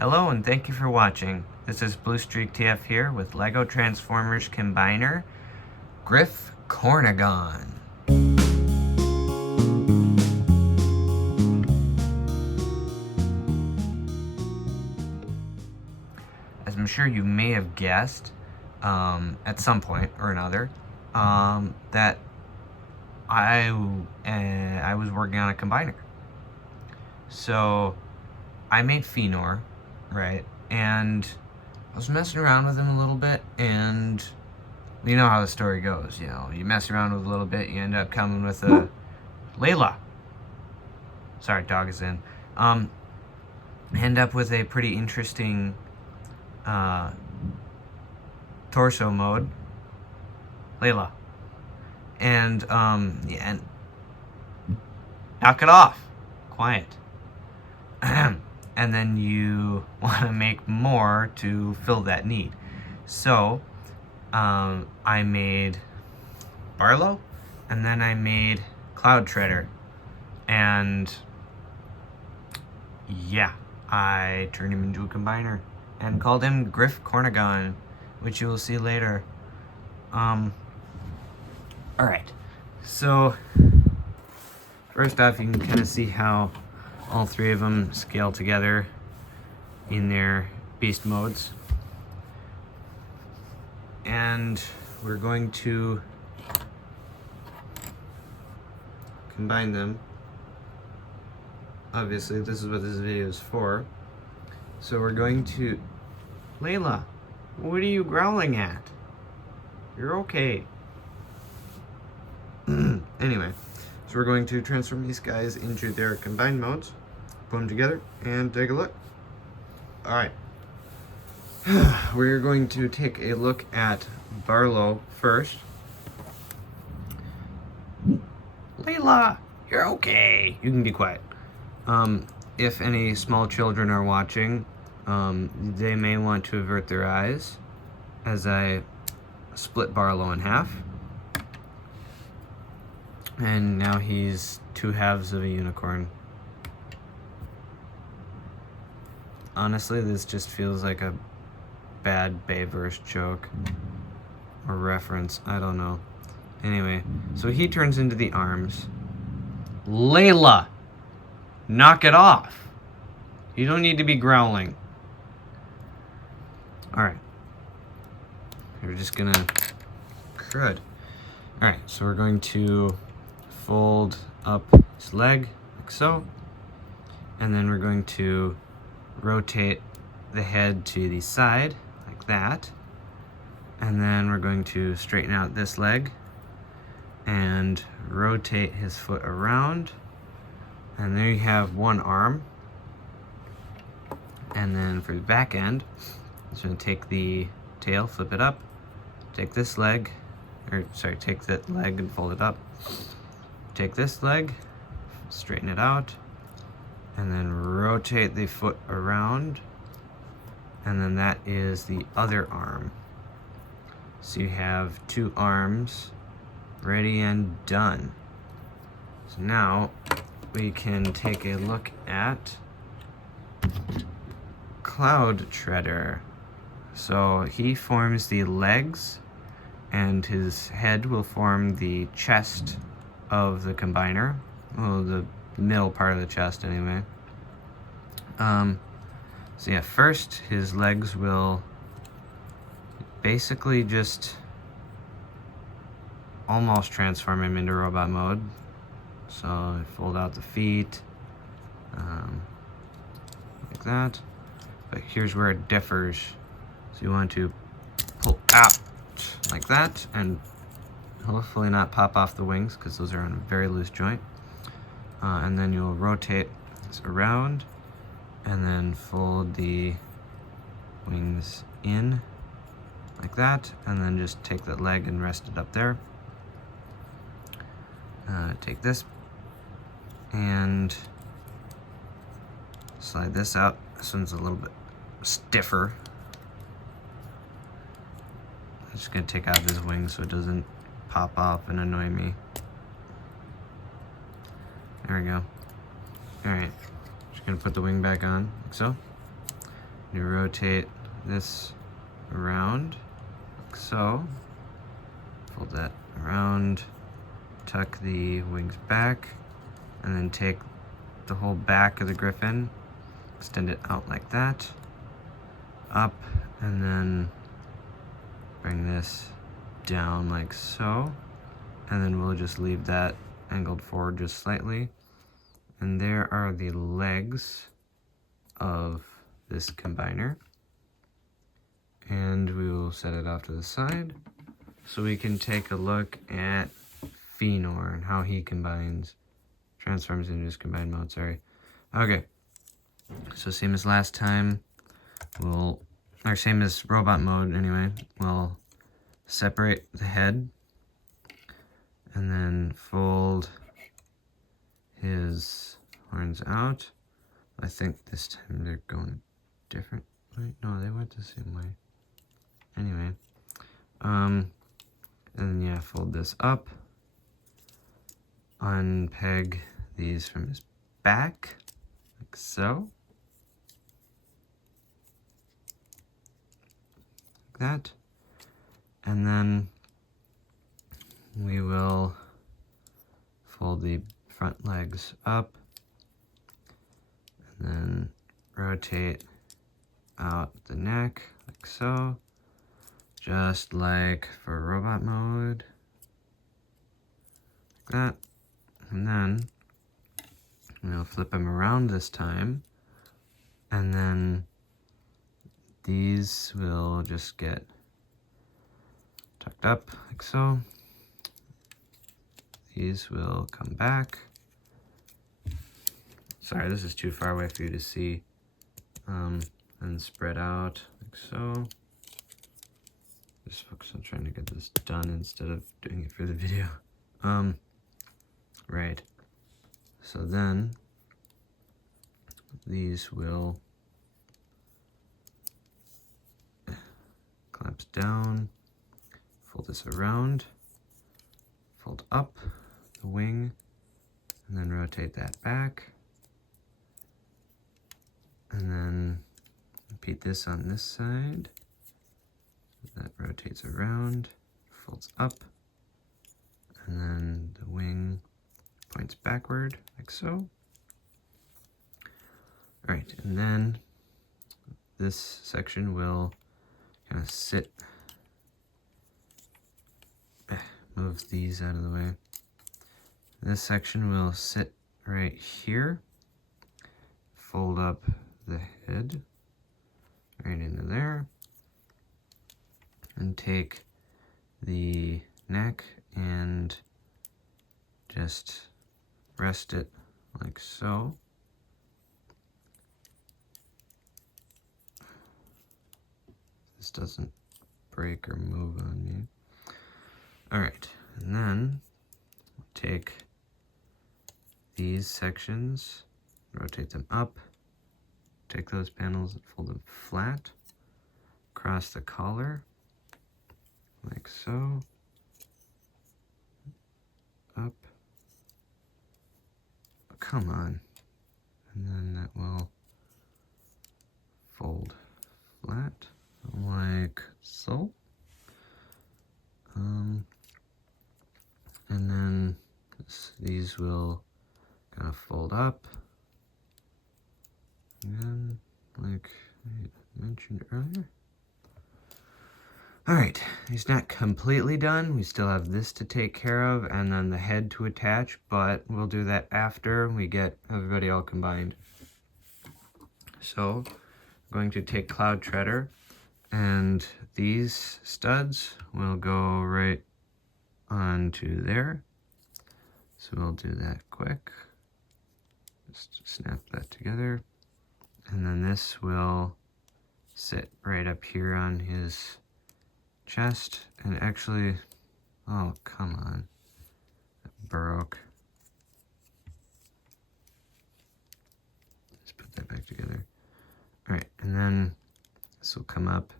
Hello and thank you for watching. This is Blue Streak TF here with LEGO Transformers Combiner, Grifcornagon. As I'm sure you may have guessed, at some point or another, that I was working on a combiner. So I made Phenor, right? And I was messing around with him a little bit, and you know how the story goes, you know. You mess around with a little bit, you end up coming with a Layla. Sorry, dog is in. End up with a pretty interesting torso mode. Layla. And yeah, and knock it off. Quiet. And then you want to make more to fill that need. So I made Barlow, and then I made Cloud Treader, and yeah, I turned him into a combiner and called him Grifcornagon, which you will see later. Alright, so first off, you can kind of see how all three of them scale together in their beast modes. And we're going to combine them. Obviously, this is what this video is for. So we're going to... Layla, what are you growling at? You're okay. Anyway, so we're going to transform these guys into their combined modes, put them together, and take a look. Alright. We're going to take a look at Barlow first. Layla, you're okay. You can be quiet. If any small children are watching, they may want to avert their eyes as I split Barlow in half. And now he's two halves of a unicorn. Honestly, this just feels like a bad Bayverse joke or reference. I don't know. Anyway, so he turns into the arms. Layla! Knock it off! You don't need to be growling. Alright. We're just gonna... Crud. Alright, so we're going to fold up his leg, like so. And then we're going to rotate the head to the side, like that. And then we're going to straighten out this leg and rotate his foot around. And there you have one arm. And then for the back end, I'm just going to take the tail, flip it up, take this leg, take that leg and fold it up. Take this leg, straighten it out, and then rotate the foot around, and then that is the other arm. So you have two arms ready and done. So now we can take a look at Cloud Treader. So he forms the legs, and his head will form the chest of the combiner. Well, the middle part of the chest anyway. So yeah, first his legs will basically just almost transform him into robot mode. So I fold out the feet, like that. But here's where it differs. So you want to pull out like that, and hopefully not pop off the wings, because those are on a very loose joint. And then you'll rotate this around, and then fold the wings in, like that, and then just take that leg and rest it up there. Take this, and slide this out. This one's a little bit stiffer. I'm just going to take out his wings so it doesn't pop off and annoy me. There we go. Alright, just going to put the wing back on, like so. You rotate this around, like so. Fold that around, tuck the wings back, and then take the whole back of the griffin, extend it out like that, up, and then bring this down like so, and then we'll just leave that angled forward just slightly. And there are the legs of this combiner. And we will set it off to the side so we can take a look at Phenor and how he transforms into his combined mode, sorry. Okay, so same as last time, or same as robot mode anyway, we'll separate the head and then fold his horns out. I think this time they're going different way. No, they went the same way. Anyway, and then yeah, fold this up, unpeg these from his back, like so, like that, and then we will fold the front legs up, and then rotate out the neck, like so, just like for robot mode, like that. And then we'll flip them around this time, and then these will just get tucked up like so. These will come back. Sorry, this is too far away for you to see. And spread out like so. Just focus on trying to get this done instead of doing it for the video. Right. So then these will collapse down, fold this around, fold up the wing, and then rotate that back. And then repeat this on this side. That rotates around, folds up, and then the wing points backward, like so. Alright, and then this section will kind of sit, move these out of the way. This section will sit right here, fold up the head right into there, and take the neck and just rest it like so. This doesn't break or move on me. Alright, and then take these sections, rotate them up, take those panels and fold them flat, across the collar, like so, up, oh, come on, and then that will fold flat, like so, and then these will kind of fold up, again, like I mentioned earlier. Alright, he's not completely done. We still have this to take care of and then the head to attach, but we'll do that after we get everybody all combined. So, I'm going to take Cloud Treader, and these studs will go right onto there. So we'll do that quick. Just snap that together. And then this will sit right up here on his chest, and actually, oh, come on, that broke. Let's put that back together. All right, and then this will come up,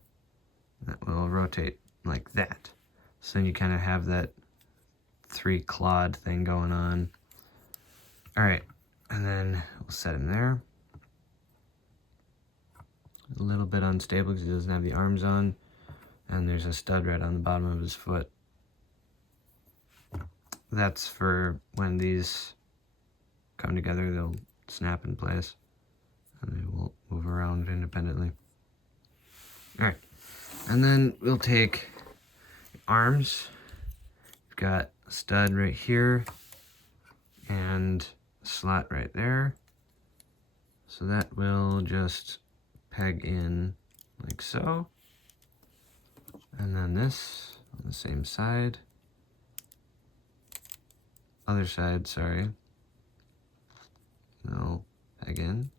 that will rotate like that. So then you kind of have that 3-clawed thing going on. All right, and then we'll set him there, a little bit unstable because he doesn't have the arms on, and there's a stud right on the bottom of his foot. That's for when these come together, they'll snap in place and they won't move around independently. Alright, and then we'll take arms. We've got a stud right here and a slot right there. So that will just peg in like so. And then this on the same side. Other side, sorry. No, peg in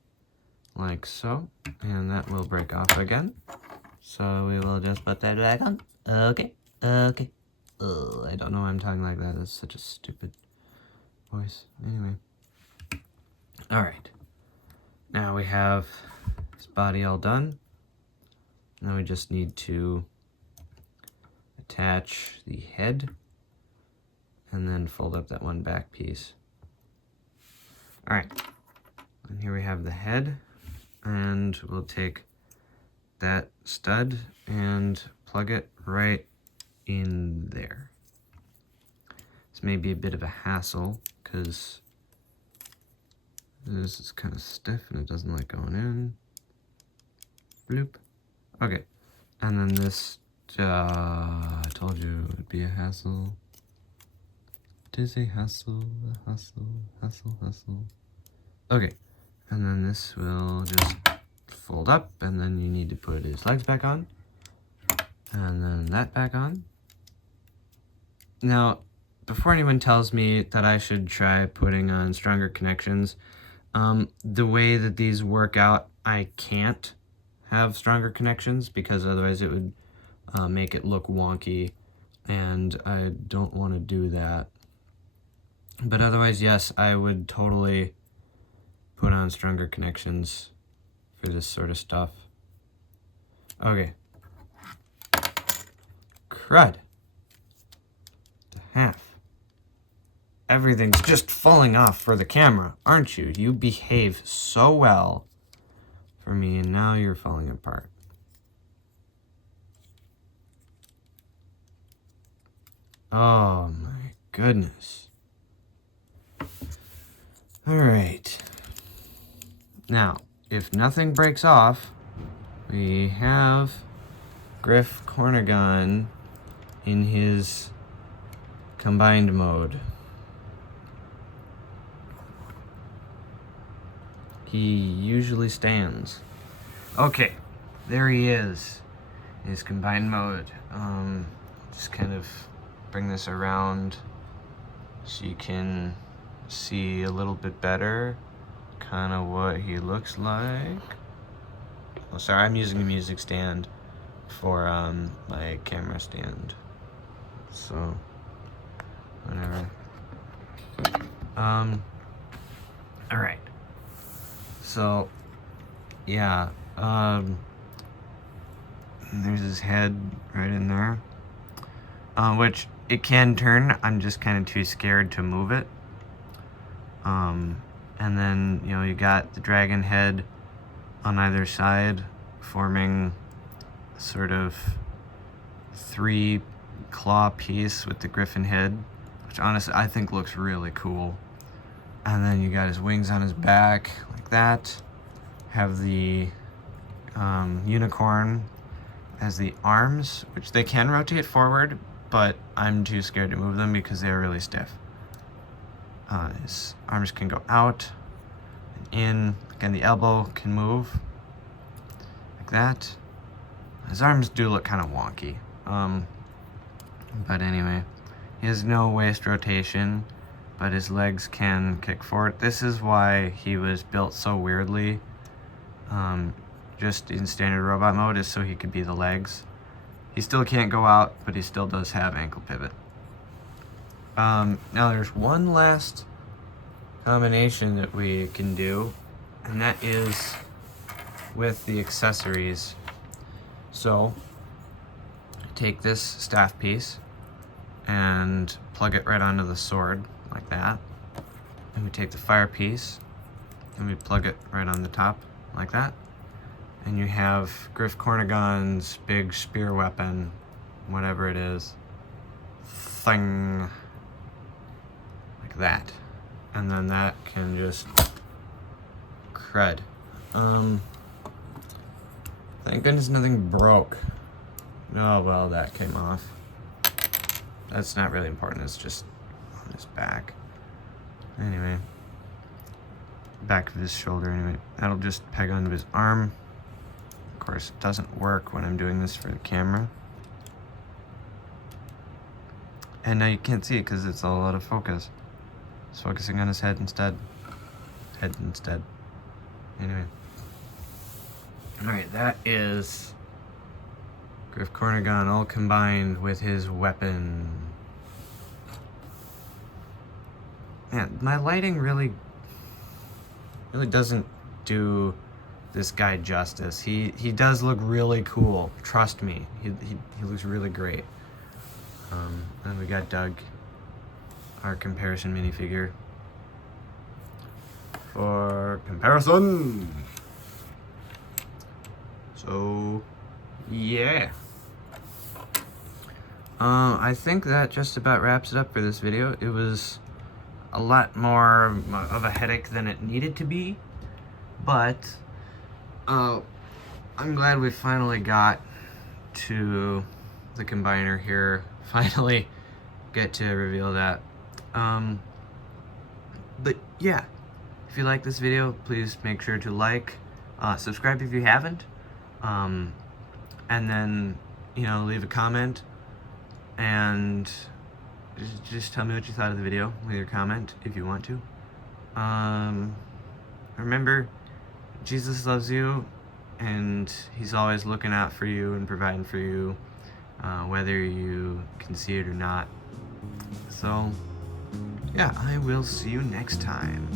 like so. And that will break off again. So we will just put that back on. Okay, okay. I don't know why I'm talking like that. That's such a stupid voice. Anyway. Alright. Now we have his body all done. Now we just need to attach the head and then fold up that one back piece. Alright. And here we have the head. And we'll take that stud and plug it right in there. This may be a bit of a hassle because this is kind of stiff and it doesn't like going in. Bloop. Okay. And then this, I told you it would be a hassle. It is a hassle, hassle. Okay. And then this will just fold up, and then you need to put his legs back on. And then that back on. Now, before anyone tells me that I should try putting on stronger connections, the way that these work out, I can't have stronger connections because otherwise it would make it look wonky, and I don't want to do that. But otherwise, yes, I would totally put on stronger connections for this sort of stuff. Okay. Crud. The half. Everything's just falling off for the camera, aren't you? You behave so well for me, and now you're falling apart. Oh my goodness. Alright. Now, if nothing breaks off, we have Grifcornagon in his combined mode. He usually stands. Okay, there he is in his combined mode. Just kind of bring this around so you can see a little bit better kind of what he looks like. Oh, sorry, I'm using a music stand for my camera stand, so whatever. All right. So yeah, there's his head right in there, which it can turn. I'm just kind of too scared to move it. And then, you know, you got the dragon head on either side forming sort of 3 claw piece with the griffin head, which honestly I think looks really cool. And then you got his wings on his back like that. Have the unicorn as the arms, which they can rotate forward, but I'm too scared to move them because they're really stiff. His arms can go out and in. Again, the elbow can move like that. His arms do look kind of wonky. But anyway, he has no waist rotation, but his legs can kick forward. This is why he was built so weirdly. Just in standard robot mode is so he could be the legs. He still can't go out, but he still does have ankle pivot. Now there's one last combination that we can do, and that is with the accessories. So take this staff piece and plug it right onto the sword like that, and we take the fire piece and we plug it right on the top like that, and you have Grifcornagon's big spear weapon, whatever it is, thing, like that. And then that can just crud. Thank goodness nothing broke. Oh, well, that came off. That's not really important, it's just on his back. Anyway, back of his shoulder, anyway. That'll just peg onto his arm. Of course, it doesn't work when I'm doing this for the camera. And now you can't see it because it's all out of focus. It's focusing on his head instead. Anyway. Alright, that is Grifcornagon all combined with his weapon. Man, my lighting really doesn't do this guy justice. He does look really cool. Trust me, he looks really great. And we got Doug, our comparison minifigure. For comparison. So, yeah. I think that just about wraps it up for this video. It was a lot more of a headache than it needed to be, but I'm glad we finally got to the combiner here. Finally get to reveal that. But yeah, if you like this video, please make sure to like, subscribe if you haven't, and then, you know, leave a comment and just tell me what you thought of the video with your comment if you want to. Remember, Jesus loves you, and he's always looking out for you and providing for you, whether you can see it or not. So, yeah, I will see you next time.